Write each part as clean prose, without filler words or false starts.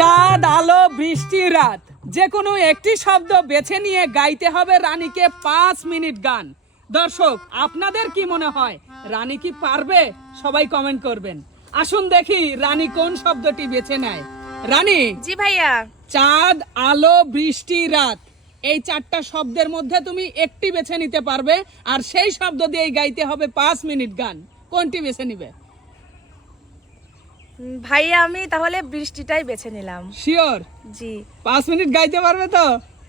চাঁদ আলো বৃষ্টি রাত, যে কোনো একটি শব্দ বেছে নিয়ে গাইতে হবে রানীকে 5 মিনিট গান। দর্শক, আপনাদের কি মনে হয় রানী কি পারবে? সবাই কমেন্ট করবেন। আসুন দেখি রানী কোন শব্দটি বেছে নেয়। রানী, জি ভাইয়া। চাঁদ আলো বৃষ্টি রাত, এই 4টা শব্দের মধ্যে তুমি একটি বেছে নিতে পারবে, আর সেই শব্দ দিয়েই গাইতে হবে 5 মিনিট গান। কোনটি বেছে নিবে? ভাইয়া আমি তাহলে বৃষ্টিটাই বেছে নিলাম। শিওর? জি 5 মিনিট গাইতে পারবে তো?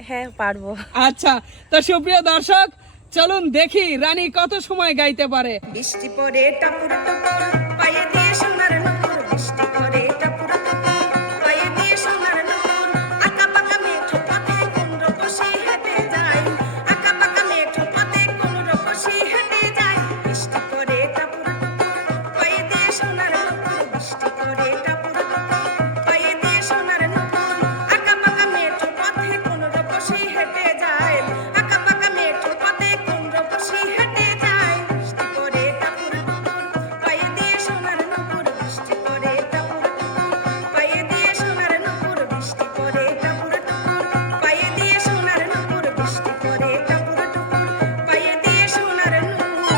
হ্যাঁ পারবো। আচ্ছা, তো সুপ্রিয় দর্শক, চলুন দেখি রানী কত সময় গাইতে পারে। বৃষ্টি পড়ে টাপুর টুপুর পায়ে দিয়ে সোনার নুপুর, বৃষ্টি পড়ে টাপুর টুপুর পায়ে দিয়ে সোনার নুপুর, আঁকা পাকা মেঠো পথে কোন রকশি হেঁটে যায়, আঁকা পাকা মেঠো পথে কোন রকশি হেঁটে যায়, বৃষ্টি পড়ে টাপুর টুপুর পায়ে দিয়ে সোনার নুপুর, বৃষ্টি পড়ে টাপুর টুপুর পায়ে দিয়ে সোনার নুপুর, আঁকা পাকা মেঠো পথে কোন রকশি হেঁটে যায়, আঁকা পাকা মেঠো পথে কোন রকশি হেঁটে যায়, বৃষ্টি পড়ে টাপুর টুপুর পায়ে দিয়ে সোনার নুপুর, বৃষ্টি পড়ে টাপুর টুপুর পায়ে দিয়ে সোনার নুপুর, বৃষ্টি পড়ে টাপুর টুপুর পায়ে দিয়ে সোনার নুপুর, বৃষ্টি পড়ে টাপুর টুপুর পায়ে দিয়ে সোনার নুপুর।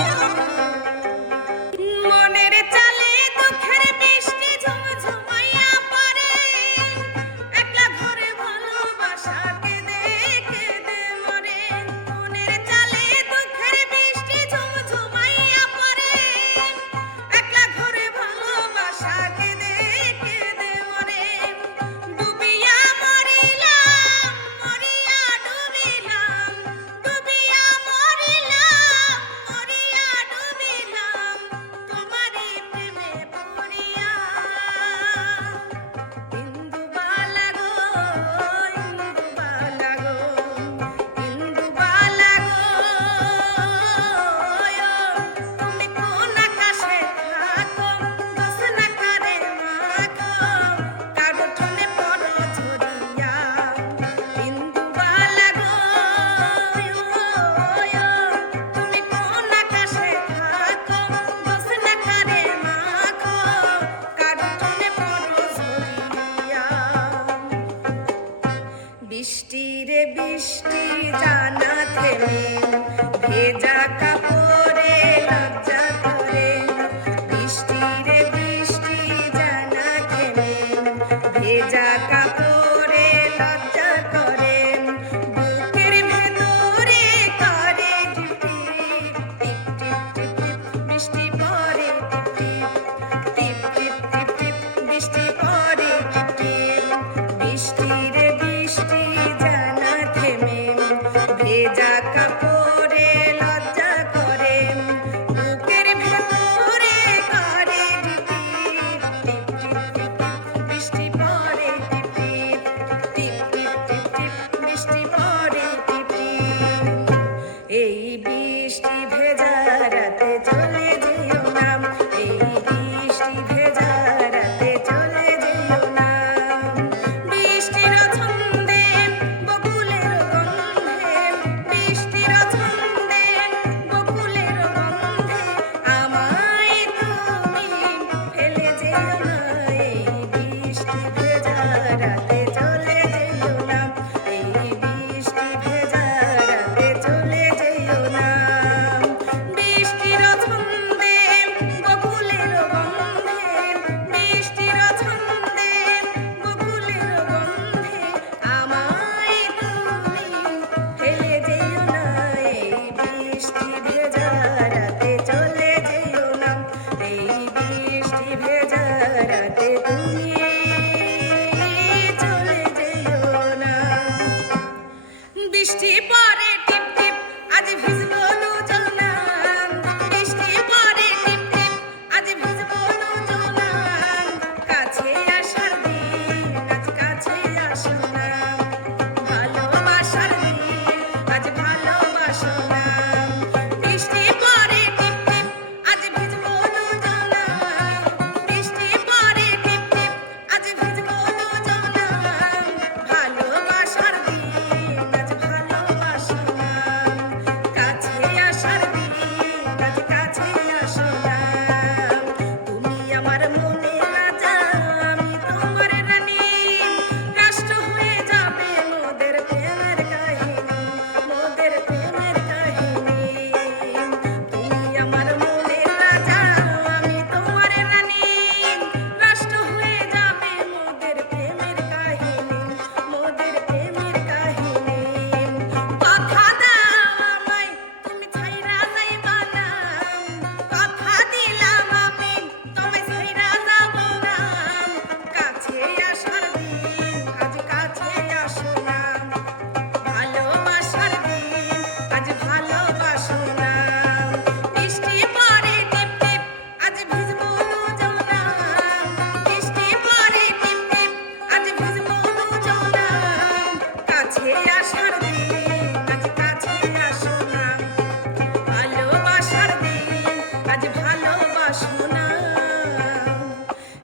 মনের চালে দুঃখের বৃষ্টি ঝুমঝুমাইয়া পড়ে, একলা ঘরে ভালোবাসা কেঁদে কেঁদে মরে, মনের চালে দুঃখের বৃষ্টি ঝুমঝুমাইয়া পড়ে, একলা ঘরে ভালোবাসা কেঁদে কেঁদে মরে, ডুবিয়া মরিলাম মরিয়া ডুবিলাম, ডুবিয়া মরিলাম মরিয়া ডুবিলাম, তোমারই প্রেমে পড়িয়া, ইন্দুবালা গো ইন্দুবালা গো ইন্দুবালা গো, তুমি কোন আকাশে থাকো, জোছনা কারে মাখো, কার উঠোনে পড়ো ঝরিয়া, ইন্দুবালা গো তুমি কোন আকাশে থাকো, জোছনা কারে মাখো, কার উঠোনে পড়ো ঝরিয়া, বৃষ্টি রে বৃষ্টি জানা থেমে, ভেজা কাপড়ে লজ্জা করে, বৃষ্টি রে বৃষ্টি জানা থেমে, ভেজা